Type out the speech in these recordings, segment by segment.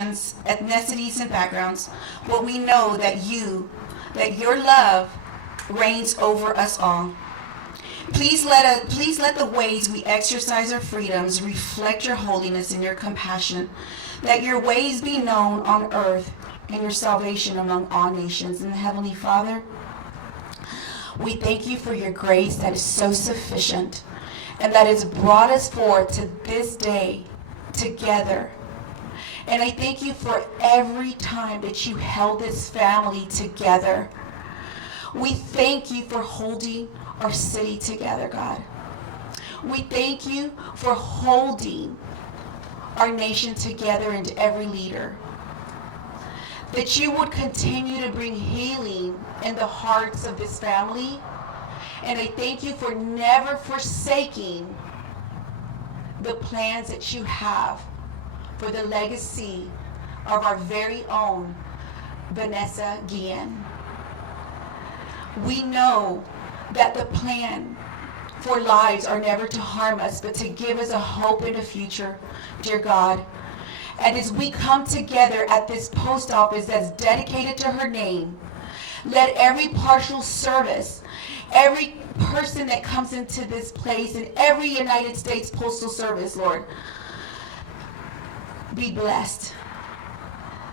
ethnicities, and backgrounds, but we know that your love reigns over us all. Please let the ways we exercise our freedoms reflect your holiness and your compassion, that your ways be known on earth and your salvation among all nations. And Heavenly Father, we thank you for your grace that is so sufficient and that has brought us forth to this day together. And I thank you for every time that you held this family together. We thank you for holding our city together, God. We thank you for holding our nation together and every leader. That you would continue to bring healing in the hearts of this family. And I thank you for never forsaking the plans that you have for the legacy of our very own Vanessa Guillen. We know that the plan for lives are never to harm us, but to give us a hope in the future, dear God. And as we come together at this post office that's dedicated to her name, let every partial service, every person that comes into this place, and every United States Postal Service, Lord, be blessed.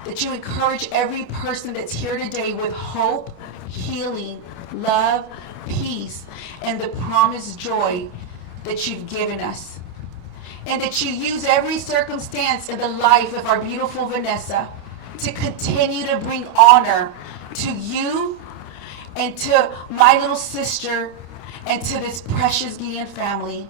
That you encourage every person that's here today with hope, healing, love, peace, and the promised joy that you've given us. And that you use every circumstance in the life of our beautiful Vanessa to continue to bring honor to you and to my little sister and to this precious Guillen family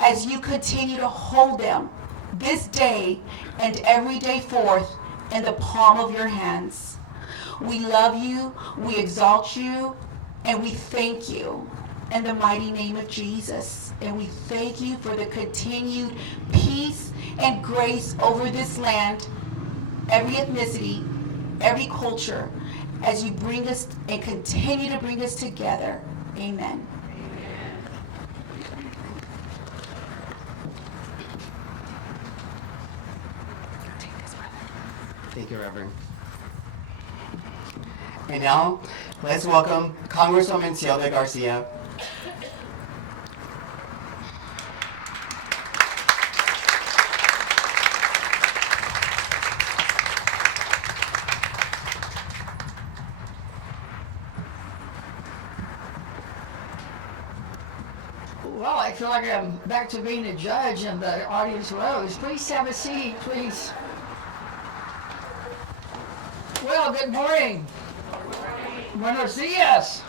as you continue to hold them this day and every day forth in the palm of your hands. We love you, we exalt you, and we thank you in the mighty name of Jesus. And we thank you for the continued peace and grace over this land, every ethnicity, every culture, as you bring us and continue to bring us together. Amen. Thank you, Reverend. And now, let's welcome Congresswoman Garcia. Well, I feel like I'm back to being a judge in the audience rows. Please have a seat, please. Well, good morning. Buenos dias.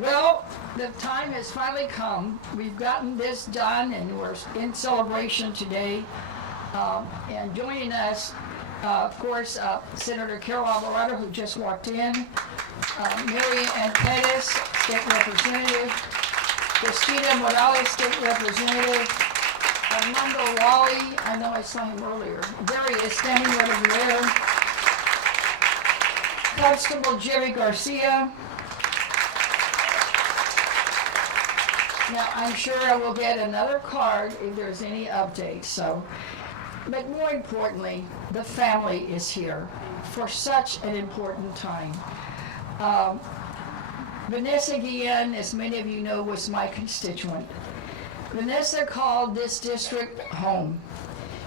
Well, the time has finally come. We've gotten this done, and we're in celebration today. And joining us, of course, Senator Carol Alvarado, who just walked in, Mary Ann Pettis, State Representative, Christina Morales, State Representative, Armando Wally, I know I saw him earlier. Barry is standing right over there. Constable Jerry Garcia. Now, I'm sure I will get another card if there's any updates. So, but more importantly, the family is here for such an important time. Vanessa Guillen, as many of you know, was my constituent. Vanessa called this district home.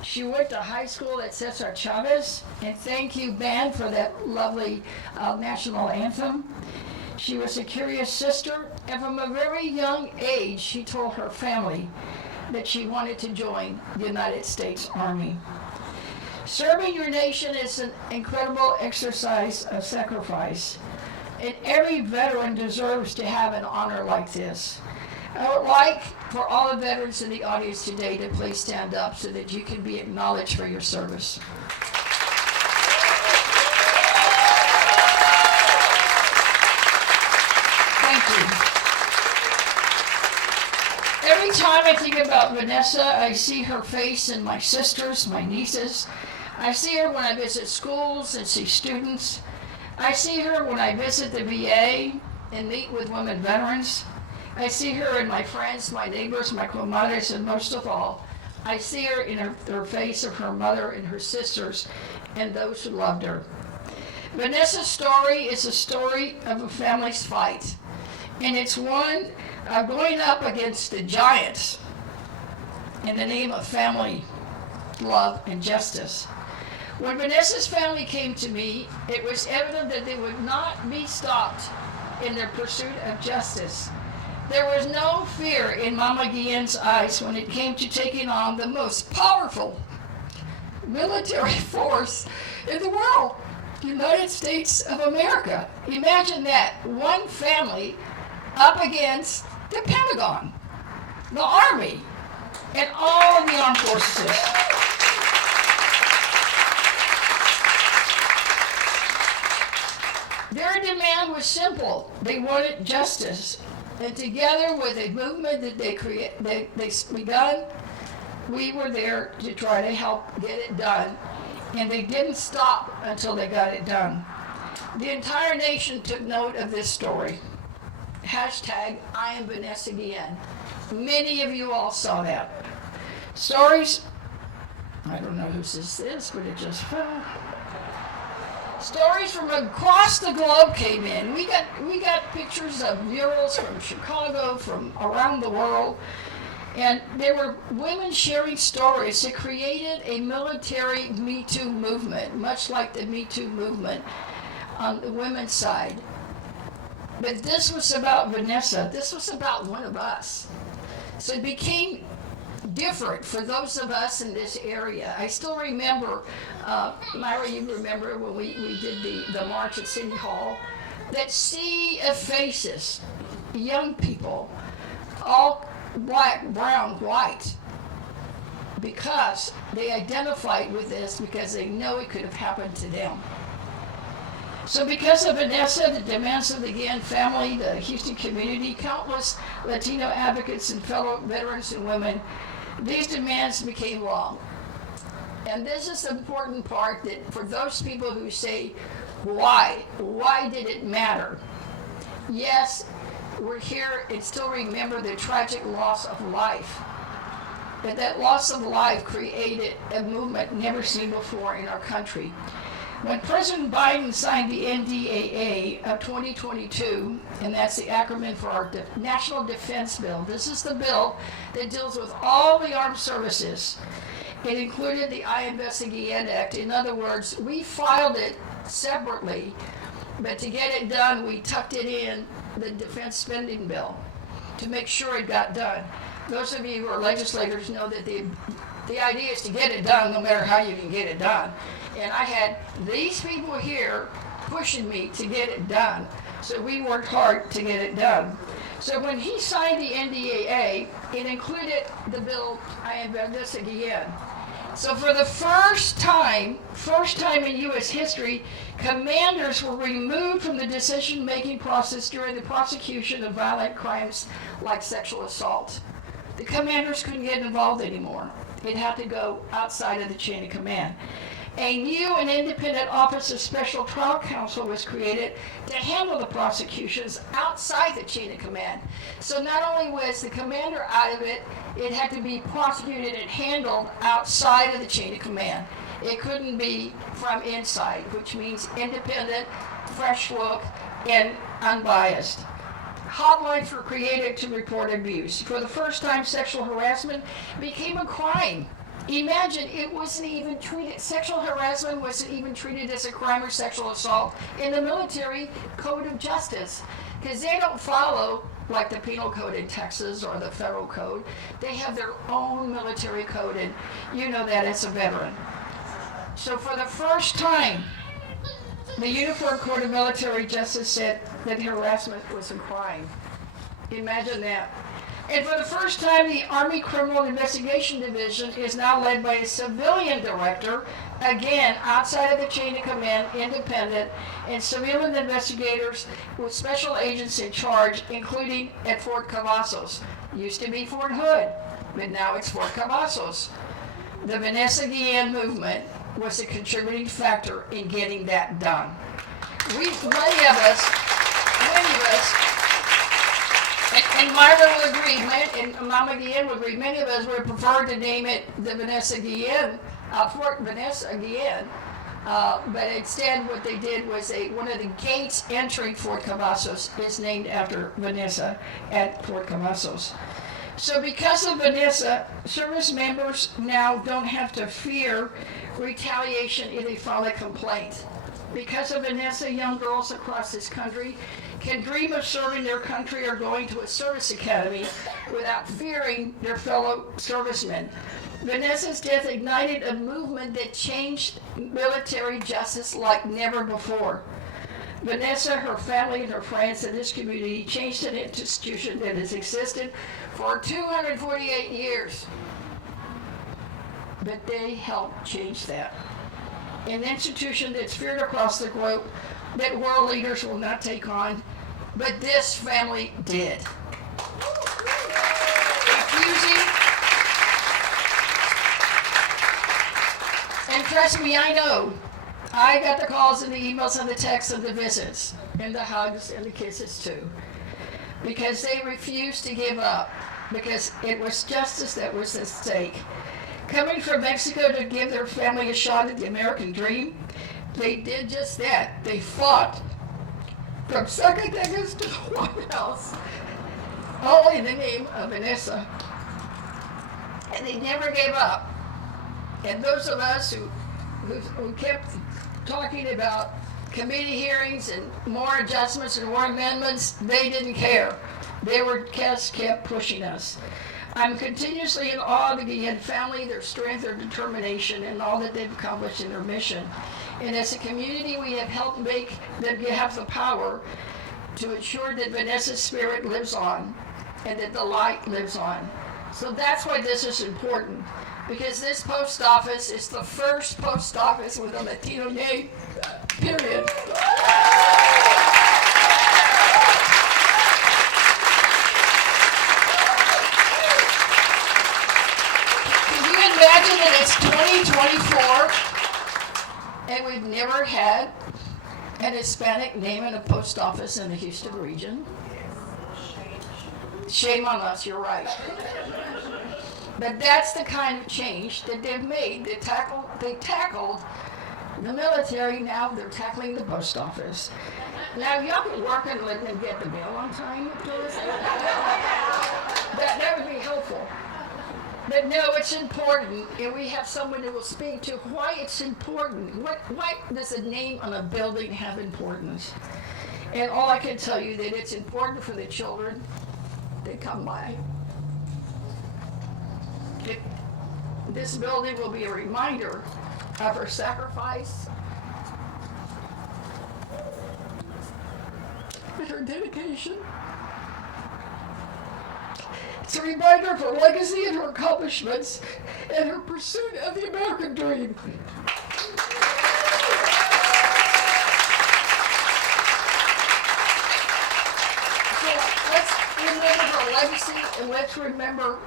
She went to high school at Cesar Chavez, and thank you, band, for that lovely national anthem. She was a curious sister, and from a very young age, she told her family that she wanted to join the United States Army. Serving your nation is an incredible exercise of sacrifice, and every veteran deserves to have an honor like this. I would like for all the veterans in the audience today to please stand up so that you can be acknowledged for your service. Thank you. Every time I think about Vanessa, I see her face in my sisters, my nieces. I see her when I visit schools and see students. I see her when I visit the VA and meet with women veterans. I see her in my friends, my neighbors, my comadres, and most of all, I see her in her face of her mother and her sisters and those who loved her. Vanessa's story is a story of a family's fight, and it's one of going up against the giants in the name of family, love, and justice. When Vanessa's family came to me, it was evident that they would not be stopped in their pursuit of justice. There was no fear in Mama Guillen's eyes when it came to taking on the most powerful military force in the world, the United States of America. Imagine that, one family up against the Pentagon, the Army, and all of the armed forces. Their demand was simple. They wanted justice. And together with a movement that they begun, we were there to try to help get it done. And they didn't stop until they got it done. The entire nation took note of this story. Hashtag I am Vanessa Guillen. Many of you all saw that. Stories, I don't know whose this is, but it just fell. Stories from across the globe came in. We got pictures of murals from Chicago, from around the world, and there were women sharing stories. It created a military Me Too movement, much like the Me Too movement on the women's side. But this was about Vanessa. This was about one of us. So it became different for those of us in this area. I still remember, Myra, you remember when we did the march at City Hall, that sea of faces, young people, all black, brown, white, because they identified with this, because they know it could have happened to them. So because of Vanessa, the demands of the Guillen family, the Houston community, countless Latino advocates and fellow veterans and women, these demands became law. And this is the important part, that for those people who say, why? Why did it matter? Yes, we're here and still remember the tragic loss of life. But that loss of life created a movement never seen before in our country. When President Biden signed the NDAA of 2022, and that's the acronym for our National Defense Bill, this is the bill that deals with all the armed services. It included the I am Vanessa Guillen Act. In other words, we filed it separately, but to get it done, we tucked it in the defense spending bill to make sure it got done. Those of you who are legislators know that the idea is to get it done no matter how you can get it done. And I had these people here pushing me to get it done. So we worked hard to get it done. So when he signed the NDAA, it included the bill, I am Vanessa Guillen. So for the first time in U.S. history, commanders were removed from the decision-making process during the prosecution of violent crimes like sexual assault. The commanders couldn't get involved anymore. It had to go outside of the chain of command. A new and independent Office of Special Trial Counsel was created to handle the prosecutions outside the chain of command. So not only was the commander out of it, it had to be prosecuted and handled outside of the chain of command. It couldn't be from inside, which means independent, fresh look, and unbiased. Hotlines were created to report abuse. For the first time, sexual harassment became a crime. Imagine, it wasn't even treated, sexual harassment wasn't even treated as a crime or sexual assault in the military code of justice, because they don't follow like the penal code in Texas or the federal code. They have their own military code, and you know that as a veteran. So for the first time, the Uniform Code of Military Justice said that harassment was a crime. Imagine that. And for the first time, the Army Criminal Investigation Division is now led by a civilian director, again, outside of the chain of command, independent, and civilian investigators with special agents in charge, including at Fort Cavazos. Used to be Fort Hood, but now it's Fort Cavazos. The Vanessa Guillen movement was a contributing factor in getting that done. Many of us, And Myra will agree, and Mama Guillen will agree, many of us would prefer to name it the Vanessa Guillen, Fort Vanessa Guillen. But instead what they did was one of the gates entering Fort Cavazos is named after Vanessa at Fort Cavazos. So because of Vanessa, service members now don't have to fear retaliation if they file a complaint. Because of Vanessa, young girls across this country can dream of serving their country or going to a service academy without fearing their fellow servicemen. Vanessa's death ignited a movement that changed military justice like never before. Vanessa, her family, and her friends in this community changed an institution that has existed for 248 years. But they helped change that. An institution that's feared across the globe that world leaders will not take on, but this family did. Refusing, and trust me, I know. I got the calls and the emails and the texts and the visits and the hugs and the kisses too. Because they refused to give up, because it was justice that was at stake. Coming from Mexico to give their family a shot at the American dream, they did just that. They fought from Zacatecas to the White House, all in the name of Vanessa. And they never gave up. And those of us who kept talking about committee hearings and more adjustments and more amendments, they didn't care. They just kept pushing us. I'm continuously in awe of the Guillen family, their strength, their determination, and all that they've accomplished in their mission. And as a community, we have helped make them have the power to ensure that Vanessa's spirit lives on and that the light lives on. So that's why this is important, because this post office is the first post office with a Latino name, period. Imagine that it's 2024 and we've never had an Hispanic name in a post office in the Houston region. Shame on us, you're right. But that's the kind of change that they've made. They tackled the military, now they're tackling the post office. Now y'all can work and let them get the mail on time, that would be helpful. But no, it's important, and we have someone who will speak to why it's important. Why does a name on a building have importance? And all I can tell you that it's important for the children that come by. This building will be a reminder of her sacrifice and her dedication. It's a reminder of her legacy and her accomplishments and her pursuit of the American dream. So let's remember her legacy and let's remember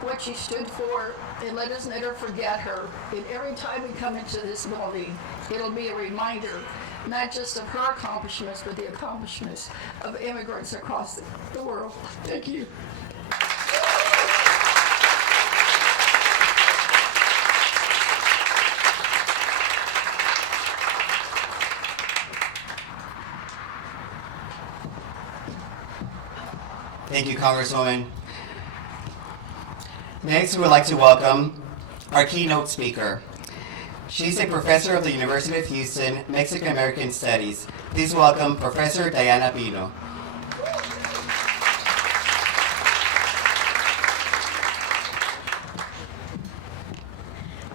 what she stood for, and let us never forget her. And every time we come into this building, it'll be a reminder not just of her accomplishments, but the accomplishments of immigrants across the world. Thank you. Thank you, Congresswoman. Next, we would like to welcome our keynote speaker. She's a professor of the University of Houston, Mexican American Studies. Please welcome Professor Diana Pino.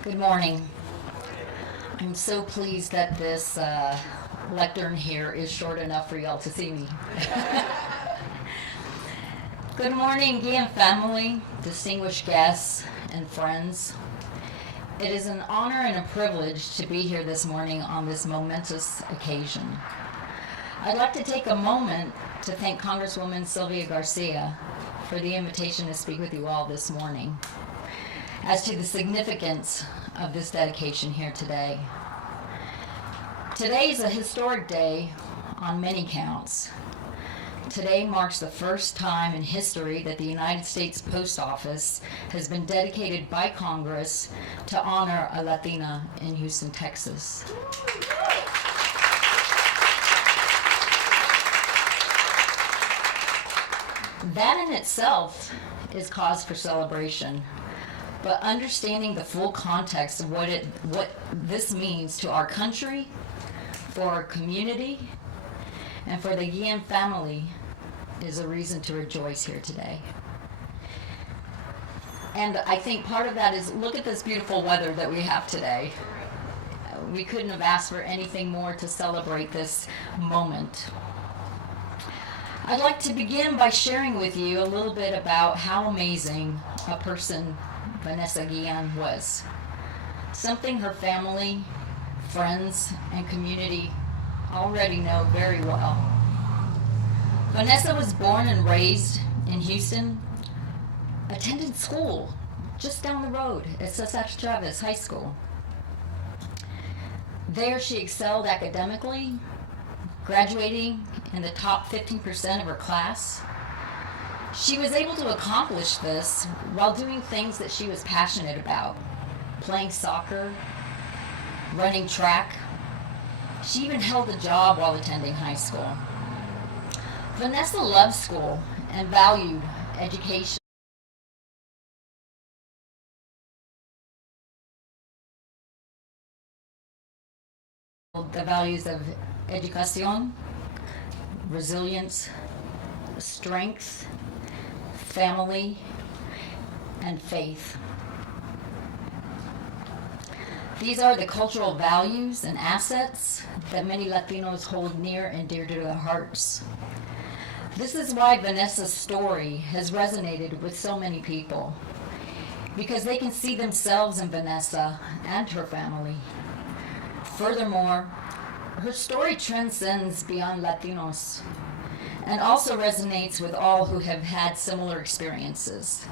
Good morning. I'm so pleased that this lectern here is short enough for y'all to see me. Good morning, Guillen family, distinguished guests, and friends. It is an honor and a privilege to be here this morning on this momentous occasion. I'd like to take a moment to thank Congresswoman Sylvia Garcia for the invitation to speak with you all this morning as to the significance of this dedication here today. Today is a historic day on many counts. Today marks the first time in history that the United States Post Office has been dedicated by Congress to honor a Latina in Houston, Texas. That in itself is cause for celebration, but understanding the full context of what this means to our country, for our community, and for the Guillen family is a reason to rejoice here today. And I think part of that is, look at this beautiful weather that we have today. We couldn't have asked for anything more to celebrate this moment. I'd like to begin by sharing with you a little bit about how amazing a person Vanessa Guillen was. Something her family, friends, and community already know very well. Vanessa was born and raised in Houston, attended school just down the road at Cesar Chavez High School. There she excelled academically, graduating in the top 15% of her class. She was able to accomplish this while doing things that she was passionate about, playing soccer, running track. She even held a job while attending high school. Vanessa loved school and valued education. The values of educación, resilience, strength, family, and faith. These are the cultural values and assets that many Latinos hold near and dear to their hearts. This is why Vanessa's story has resonated with so many people, because they can see themselves in Vanessa and her family. Furthermore, her story transcends beyond Latinos and also resonates with all who have had similar experiences,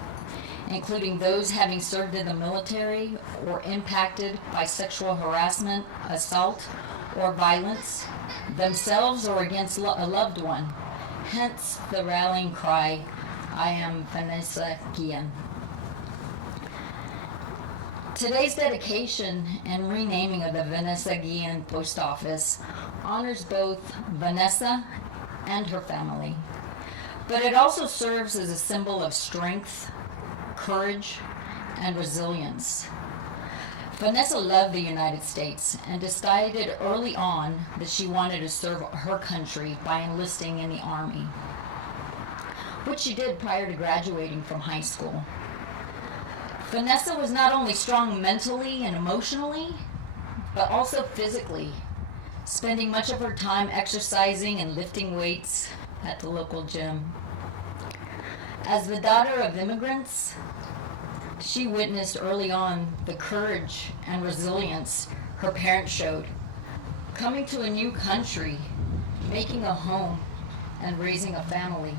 including those having served in the military or impacted by sexual harassment, assault, or violence, themselves or against a loved one. Hence the rallying cry, I am Vanessa Guillen. Today's dedication and renaming of the Vanessa Guillen Post Office honors both Vanessa and her family, but it also serves as a symbol of strength, courage, and resilience. Vanessa loved the United States and decided early on that she wanted to serve her country by enlisting in the Army, which she did prior to graduating from high school. Vanessa was not only strong mentally and emotionally, but also physically, spending much of her time exercising and lifting weights at the local gym. As the daughter of immigrants, she witnessed early on the courage and resilience her parents showed, coming to a new country, making a home, and raising a family.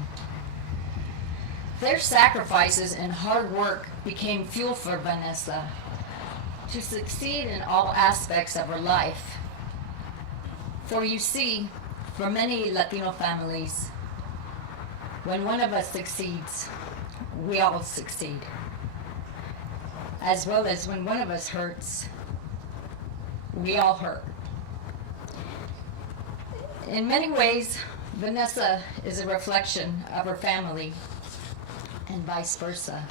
Their sacrifices and hard work became fuel for Vanessa to succeed in all aspects of her life. For you see, for many Latino families, when one of us succeeds, we all succeed. As well as when one of us hurts, we all hurt. In many ways, Vanessa is a reflection of her family, and vice versa.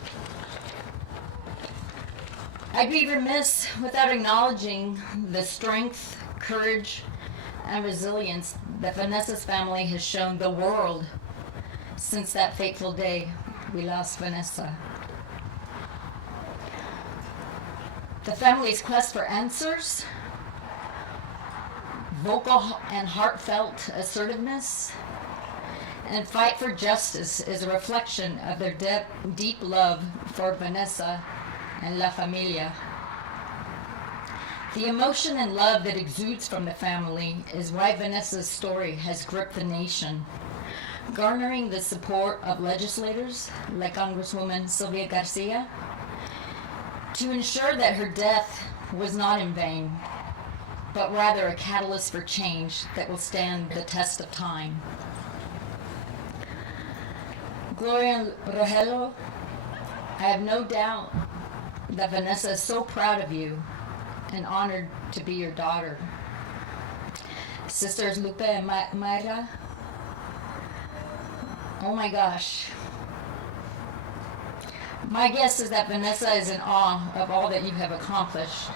I'd be remiss without acknowledging the strength, courage, and resilience that Vanessa's family has shown the world since that fateful day we lost Vanessa. The family's quest for answers, vocal and heartfelt assertiveness, and fight for justice is a reflection of their deep love for Vanessa and La Familia. The emotion and love that exudes from the family is why Vanessa's story has gripped the nation, garnering the support of legislators like Congresswoman Garcia to ensure that her death was not in vain, but rather a catalyst for change that will stand the test of time. Gloria and Rogelio, I have no doubt that Vanessa is so proud of you and honored to be your daughter. Sisters Lupe and Mayra, oh my gosh. My guess is that Vanessa is in awe of all that you have accomplished.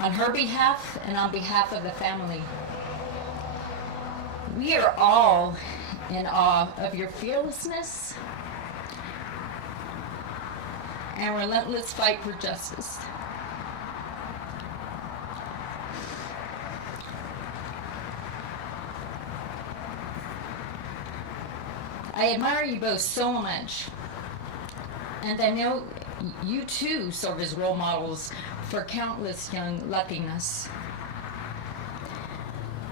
On her behalf and on behalf of the family, we are all in awe of your fearlessness and relentless fight for justice. I admire you both so much, and I know you too serve as role models for countless young Latinas.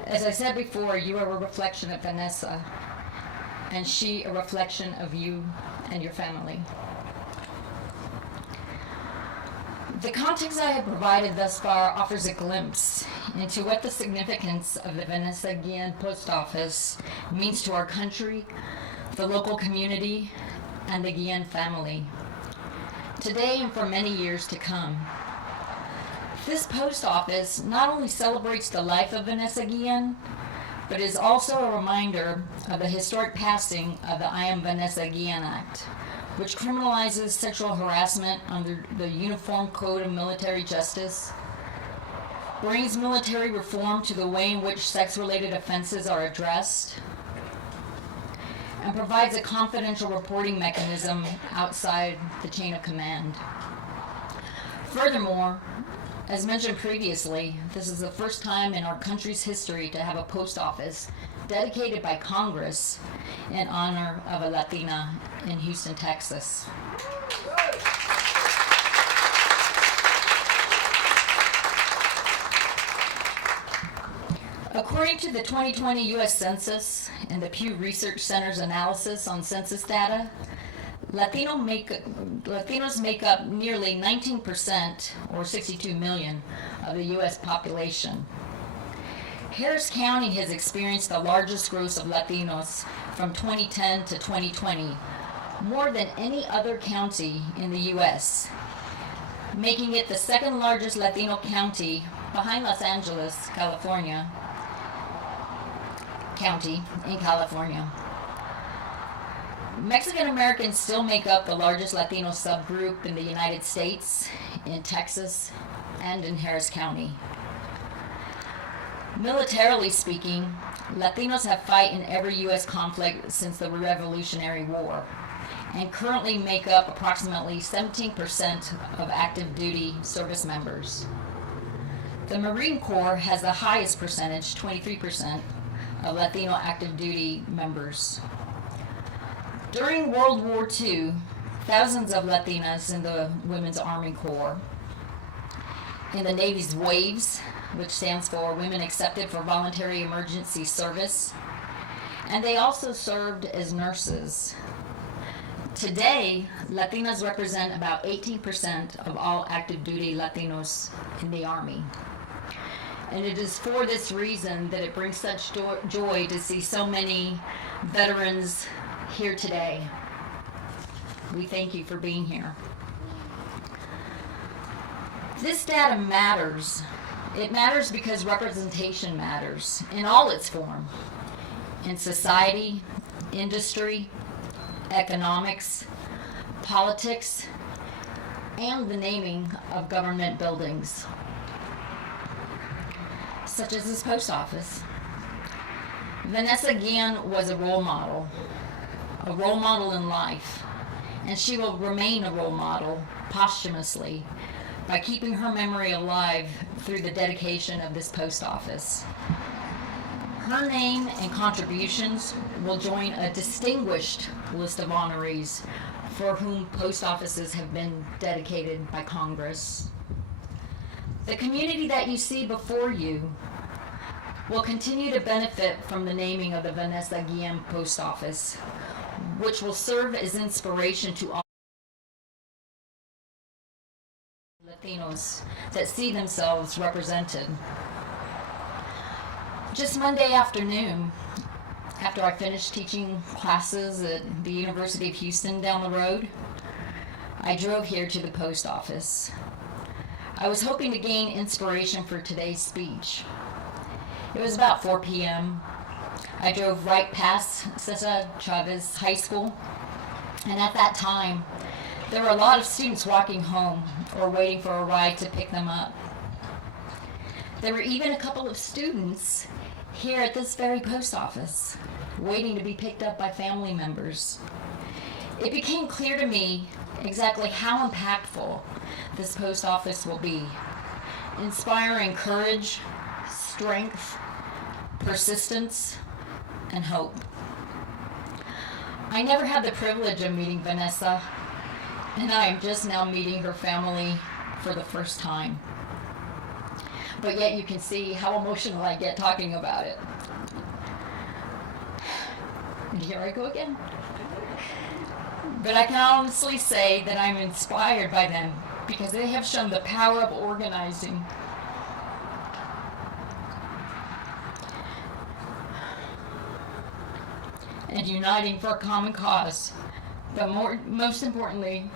As I said before, you are a reflection of Vanessa, and she a reflection of you and your family. The context I have provided thus far offers a glimpse into what the significance of the Vanessa Guillen Post Office means to our country, the local community, and the Guillen family, today and for many years to come. This post office not only celebrates the life of Vanessa Guillen, but is also a reminder of the historic passing of the I Am Vanessa Guillen Act, which criminalizes sexual harassment under the Uniform Code of Military Justice, brings military reform to the way in which sex-related offenses are addressed, and provides a confidential reporting mechanism outside the chain of command. Furthermore, as mentioned previously, this is the first time in our country's history to have a post office dedicated by Congress in honor of a Latina in Houston, Texas. According to the 2020 U.S. Census and the Pew Research Center's analysis on census data, Latinos make up nearly 19%, or 62 million, of the U.S. population. Harris County has experienced the largest growth of Latinos from 2010 to 2020, more than any other county in the U.S., making it the second largest Latino county behind Los Angeles, California, county in California. Mexican Americans still make up the largest Latino subgroup in the United States, in Texas, and in Harris County. Militarily speaking, Latinos have fought in every U.S. conflict since the Revolutionary War, and currently make up approximately 17% of active duty service members. The Marine Corps has the highest percentage, 23%, of Latino active duty members. During World War II, thousands of Latinas in the Women's Army Corps, in the Navy's WAVES, which stands for Women Accepted for Voluntary Emergency Service, and they also served as nurses. Today, Latinas represent about 18% of all active duty Latinos in the Army. And it is for this reason that it brings such joy to see so many veterans here today. We thank you for being here. This data matters. It matters because representation matters in all its form, in society, industry, economics, politics, and the naming of government buildings, such as this post office. Vanessa Guillen was a role model in life, and she will remain a role model posthumously by keeping her memory alive through the dedication of this post office. Her name and contributions will join a distinguished list of honorees for whom post offices have been dedicated by Congress. The community that you see before you will continue to benefit from the naming of the Vanessa Guillen Post Office, which will serve as inspiration to all Latinos that see themselves represented. Just Monday afternoon, after I finished teaching classes at the University of Houston down the road, I drove here to the post office. I was hoping to gain inspiration for today's speech. It was about 4 p.m. I drove right past Cesar Chavez High School, and at that time, there were a lot of students walking home or waiting for a ride to pick them up. There were even a couple of students here at this very post office, waiting to be picked up by family members. It became clear to me exactly how impactful this post office will be, inspiring courage, strength, persistence, and hope. I never had the privilege of meeting Vanessa, and I am just now meeting her family for the first time. But yet you can see how emotional I get talking about it. And here I go again. But I can honestly say that I'm inspired by them because they have shown the power of organizing. And uniting for a common cause. But most importantly,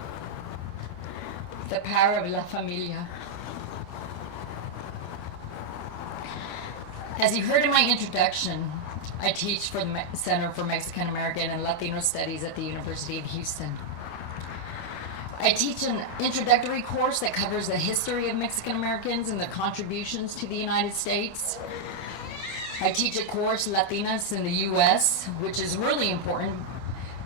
the power of La Familia. As you heard in my introduction, I teach for the Center for Mexican American and Latino Studies at the University of Houston. I teach an introductory course that covers the history of Mexican Americans and their contributions to the United States. I teach a course, Latinas in the U.S., which is really important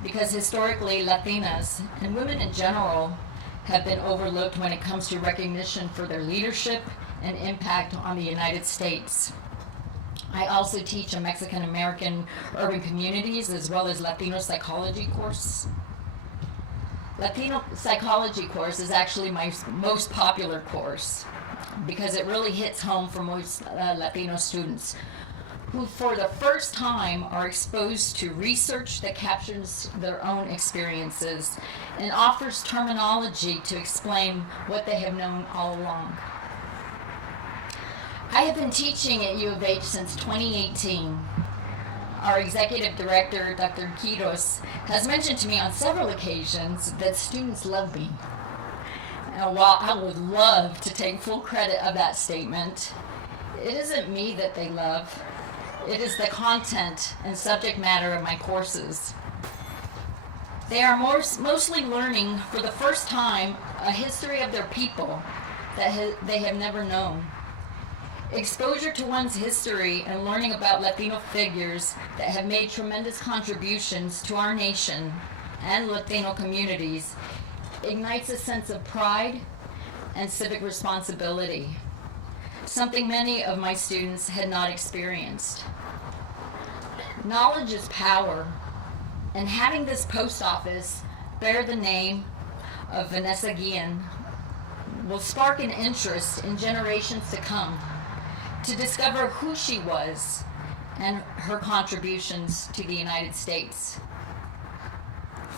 because historically Latinas and women in general have been overlooked when it comes to recognition for their leadership and impact on the United States. I also teach a Mexican American urban communities as well as Latino psychology course. Latino psychology course is actually my most popular course because it really hits home for most Latino students who for the first time are exposed to research that captures their own experiences and offers terminology to explain what they have known all along. I have been teaching at U of H since 2018. Our executive director, Dr. Quiros, has mentioned to me on several occasions that students love me. And while I would love to take full credit of that statement, it isn't me that they love. It is the content and subject matter of my courses. They are mostly learning for the first time a history of their people that they have never known. Exposure to one's history and learning about Latino figures that have made tremendous contributions to our nation and Latino communities ignites a sense of pride and civic responsibility, something many of my students had not experienced. Knowledge is power, and having this post office bear the name of Vanessa Guillen will spark an interest in generations to come to discover who she was and her contributions to the United States.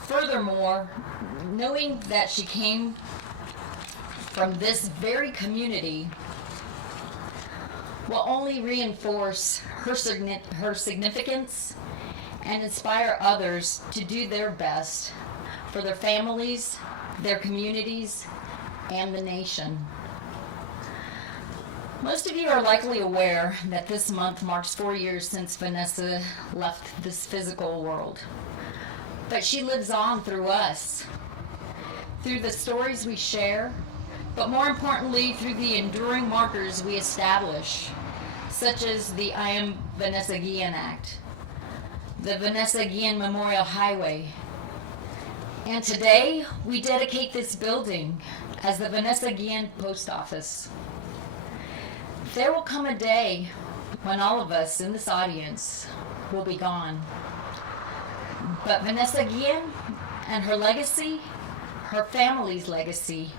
Furthermore, knowing that she came from this very community will only reinforce her significance and inspire others to do their best for their families, their communities, and the nation. Most of you are likely aware that this month marks 4 years since Vanessa left this physical world. But she lives on through us, through the stories we share, but more importantly, through the enduring markers we establish, such as the I Am Vanessa Guillen Act, the Vanessa Guillen Memorial Highway. And today, we dedicate this building as the Vanessa Guillen Post Office. There will come a day when all of us in this audience will be gone. But Vanessa Guillen and her legacy, her family's legacy,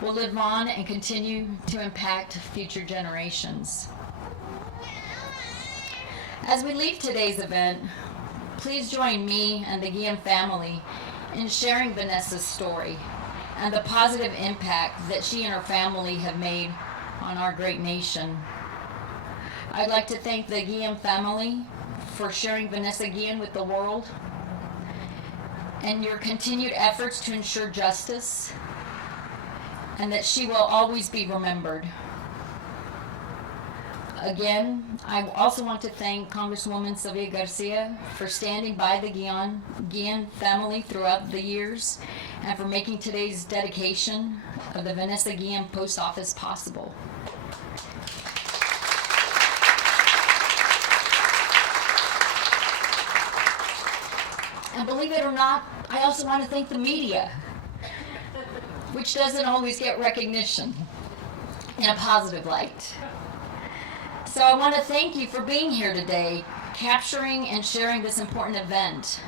will live on and continue to impact future generations. As we leave today's event, please join me and the Guillen family in sharing Vanessa's story and the positive impact that she and her family have made on our great nation. I'd like to thank the Guillen family for sharing Vanessa Guillen with the world, and your continued efforts to ensure justice, and that she will always be remembered. Again, I also want to thank Congresswoman Sylvia Garcia for standing by the Guillen family throughout the years and for making today's dedication of the Vanessa Guillen Post Office possible. And believe it or not, I also want to thank the media, which doesn't always get recognition in a positive light. So I want to thank you for being here today, capturing and sharing this important event.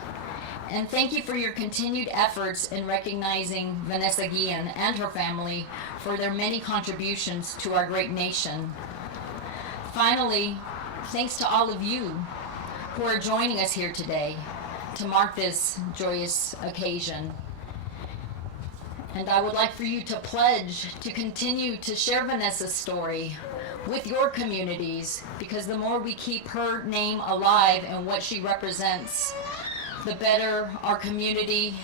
And thank you for your continued efforts in recognizing Vanessa Guillen and her family for their many contributions to our great nation. Finally, thanks to all of you who are joining us here today to mark this joyous occasion. And I would like for you to pledge to continue to share Vanessa's story with your communities, because the more we keep her name alive and what she represents, the better our community,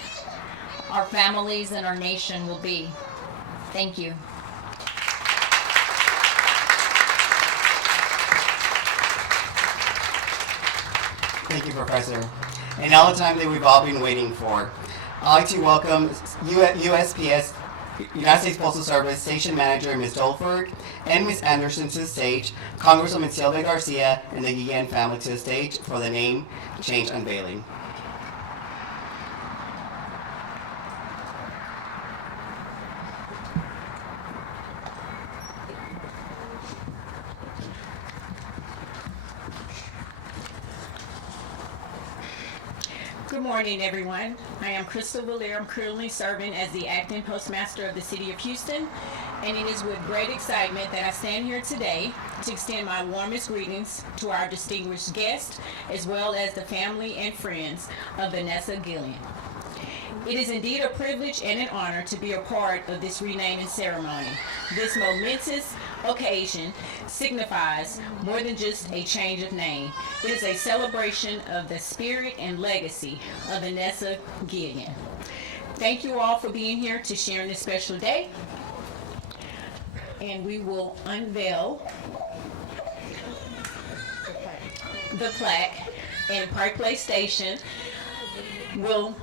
our families, and our nation will be. Thank you. Thank you, Professor. And now the time that we've all been waiting for. I'd like to welcome USPS, United States Postal Service Station Manager Ms. Dolford and Ms. Anderson to the stage, Congresswoman Sylvia Garcia and the Guillen family to the stage for the name change unveiling. Good morning, everyone. I am Crystal Valere. I'm currently serving as the acting postmaster of the City of Houston, and it is with great excitement that I stand here today to extend my warmest greetings to our distinguished guests, as well as the family and friends of Vanessa Guillen. It is indeed a privilege and an honor to be a part of this renaming ceremony. This momentous occasion signifies more than just a change of name. It is a celebration of the spirit and legacy of Vanessa Guillen. Thank you all for being here to share in this special day. And we will unveil the plaque, and Park Place Station will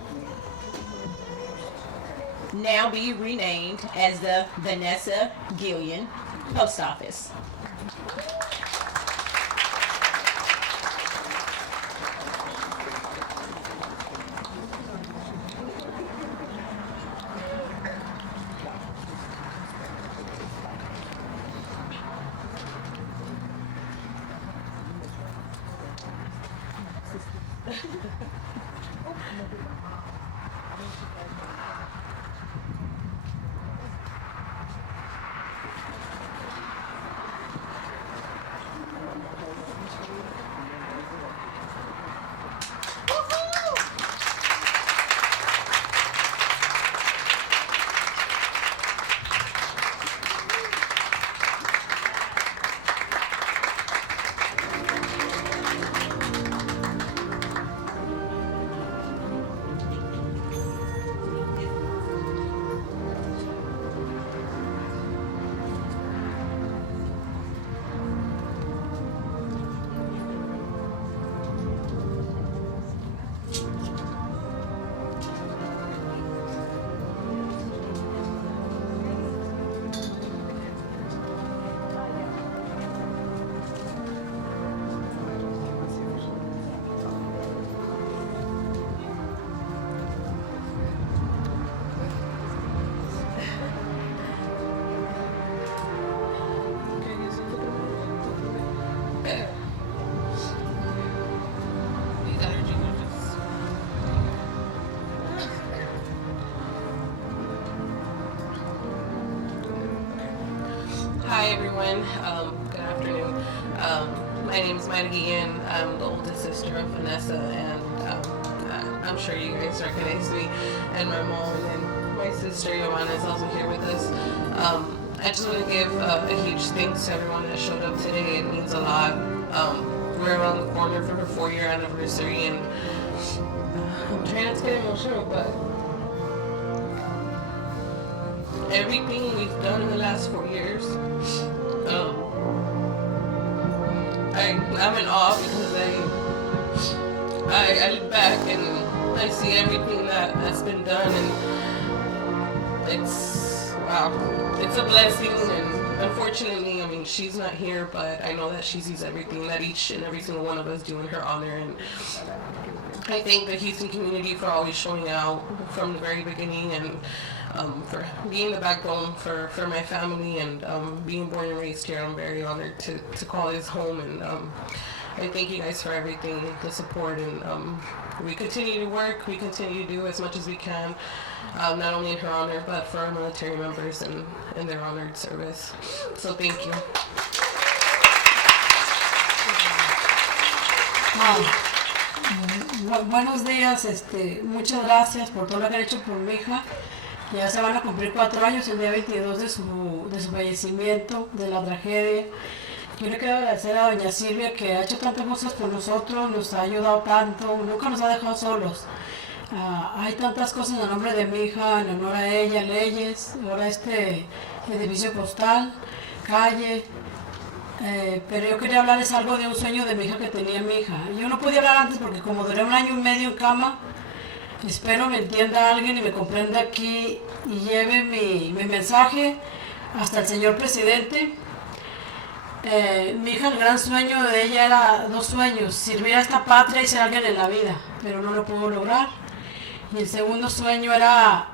now be renamed as the Vanessa Guillen Post Office. Hi everyone, good afternoon. My name is Guillen. I'm the oldest sister of Vanessa, and I'm sure you guys recognize me. And my mom and my sister Joanna is also here with us. I just want to give a huge thanks to everyone that showed up today. It means a lot. we're around the corner for her 4-year anniversary, and I'm trying not to get emotional, but everything we've done in the last 4 years, I'm in awe because I look back and I see everything that's been done, and it's, wow, it's a blessing. And unfortunately, I mean, she's not here, but I know that she sees everything that each and every single one of us do in her honor. And I thank the Houston community for always showing out from the very beginning, and for being the backbone for my family, and being born and raised here. I'm very honored to call this home, and I thank you guys for everything, the support, and we continue to work, we continue to do as much as we can, not only in her honor, but for our military members and their honored service. So thank you. Buenos días, muchas gracias por todo lo que han hecho por mi hija. Ya se van a cumplir 4 años el día 22 de su fallecimiento, de la tragedia. Yo le quiero agradecer a doña Silvia, que ha hecho tantas cosas por nosotros, nos ha ayudado tanto, nunca nos ha dejado solos. Hay tantas cosas en nombre de mi hija, en honor a ella, leyes, ahora edificio postal, calle. Pero yo quería hablarles algo de un sueño de mi hija que tenía mi hija. Yo no podía hablar antes porque como duré 1 año y medio en cama, espero me entienda alguien y me comprenda aquí y lleve mi mensaje hasta el señor presidente. Mi hija, el gran sueño de ella era 2 sueños: servir a esta patria y ser alguien en la vida, pero no lo pudo lograr. Y el segundo sueño era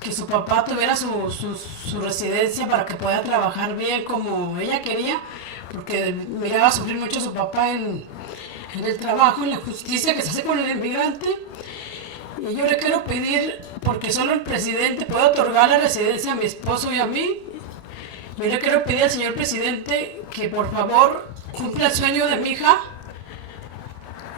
que su papá tuviera su residencia para que pueda trabajar bien como ella quería, porque miraba sufrir mucho a su papá en el trabajo, en la justicia que se hace con el inmigrante. Y yo le quiero pedir, porque solo el presidente puede otorgar la residencia a mi esposo y a mí, yo le quiero pedir al señor presidente que por favor cumpla el sueño de mi hija,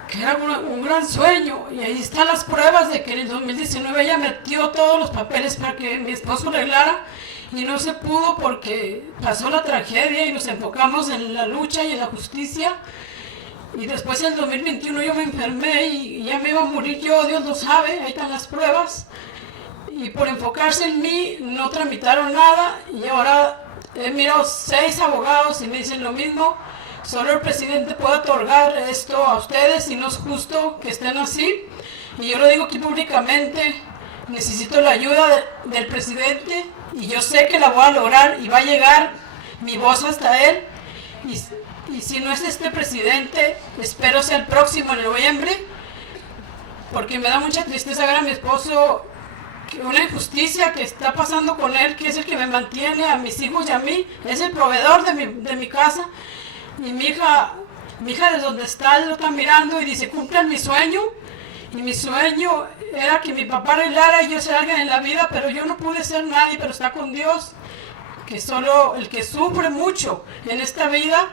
que era un gran sueño. Y ahí están las pruebas de que en el 2019 ella metió todos los papeles para que mi esposo arreglara, y no se pudo porque pasó la tragedia y nos enfocamos en la lucha y en la justicia. Y después en el 2021 yo me enfermé y ya me iba a morir yo, Dios lo sabe, ahí están las pruebas. Y por enfocarse en mí no tramitaron nada, y ahora he mirado 6 abogados y me dicen lo mismo. Solo el presidente puede otorgar esto a ustedes y no es justo que estén así. Y yo lo digo aquí públicamente, necesito la ayuda del presidente y yo sé que la voy a lograr y va a llegar mi voz hasta él. Y si no es este presidente, espero sea el próximo en noviembre, porque me da mucha tristeza ver a mi esposo, una injusticia que está pasando con él, que es el que me mantiene a mis hijos y a mí, es el proveedor de mi casa. Y mi hija desde donde está, lo está mirando y dice, cumplan mi sueño. Y mi sueño era que mi papá arreglara y yo ser alguien en la vida, pero yo no pude ser nadie, pero está con Dios, que solo el que sufre mucho en esta vida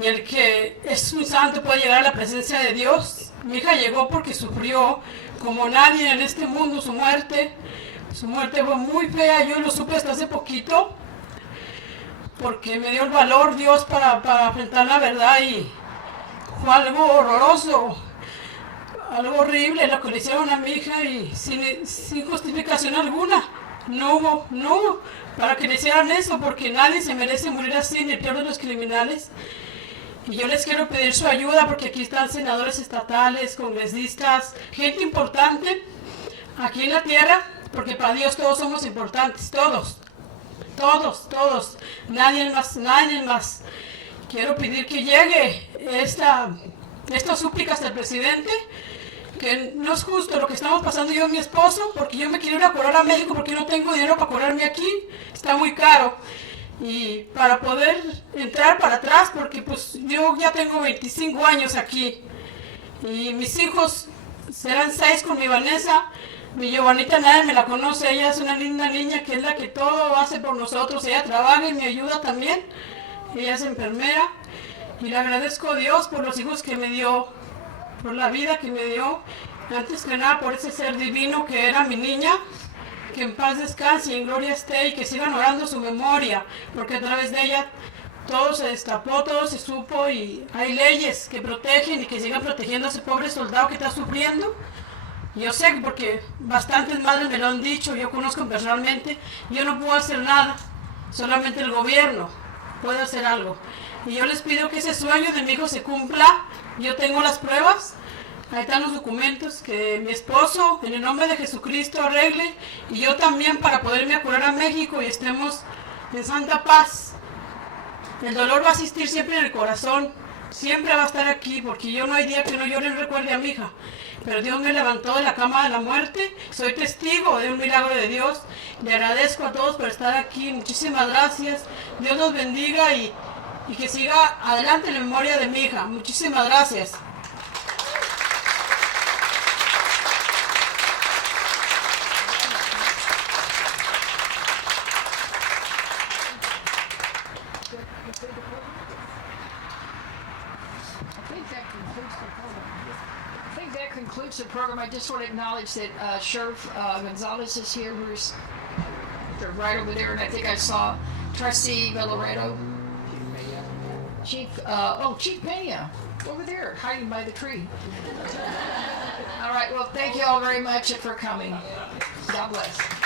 y el que es un santo puede llegar a la presencia de Dios. Mi hija llegó porque sufrió como nadie en este mundo su muerte. Su muerte fue muy fea, yo lo supe hasta hace poquito, porque me dio el valor Dios para enfrentar la verdad, y fue algo horroroso, algo horrible lo que le hicieron a mi hija, y sin justificación alguna. No hubo para que le hicieran eso, porque nadie se merece morir así, ni el peor de los criminales. Y yo les quiero pedir su ayuda, porque aquí están senadores estatales, congresistas, gente importante aquí en la tierra, porque para Dios todos somos importantes, todos, nadie más. Quiero pedir que llegue esta súplica hasta el presidente, que no es justo lo que estamos pasando yo y mi esposo, porque yo me quiero ir a curar a México porque no tengo dinero para curarme aquí, está muy caro. Y para poder entrar para atrás, porque pues yo ya tengo 25 años aquí, y mis hijos serán 6 con mi Vanessa. Mi Giovanita nadie me la conoce, ella es una linda niña que es la que todo hace por nosotros, ella trabaja y me ayuda también, ella es enfermera, y le agradezco a Dios por los hijos que me dio, por la vida que me dio, antes que nada por ese ser divino que era mi niña, que en paz descanse y en gloria esté, y que sigan orando su memoria, porque a través de ella todo se destapó, todo se supo y hay leyes que protegen y que sigan protegiendo a ese pobre soldado que está sufriendo. Yo sé porque bastantes madres me lo han dicho, yo conozco personalmente, yo no puedo hacer nada, solamente el gobierno puede hacer algo. Y yo les pido que ese sueño de mi hijo se cumpla, yo tengo las pruebas, ahí están los documentos, que mi esposo en el nombre de Jesucristo arregle y yo también para poderme curar a México y estemos en santa paz. El dolor va a existir siempre en el corazón, siempre va a estar aquí, porque yo no hay día que no llore y recuerde a mi hija. Pero Dios me levantó de la cama de la muerte, soy testigo de un milagro de Dios. Le agradezco a todos por estar aquí, muchísimas gracias. Dios los bendiga y que siga adelante la memoria de mi hija. Muchísimas gracias. That concludes the program. I just want to acknowledge that Sheriff Gonzalez is here, who's right over there, and I think I saw Trustee Villaredo. Chief Pena, over there, hiding by the tree. All right, well, thank you all very much for coming. God bless.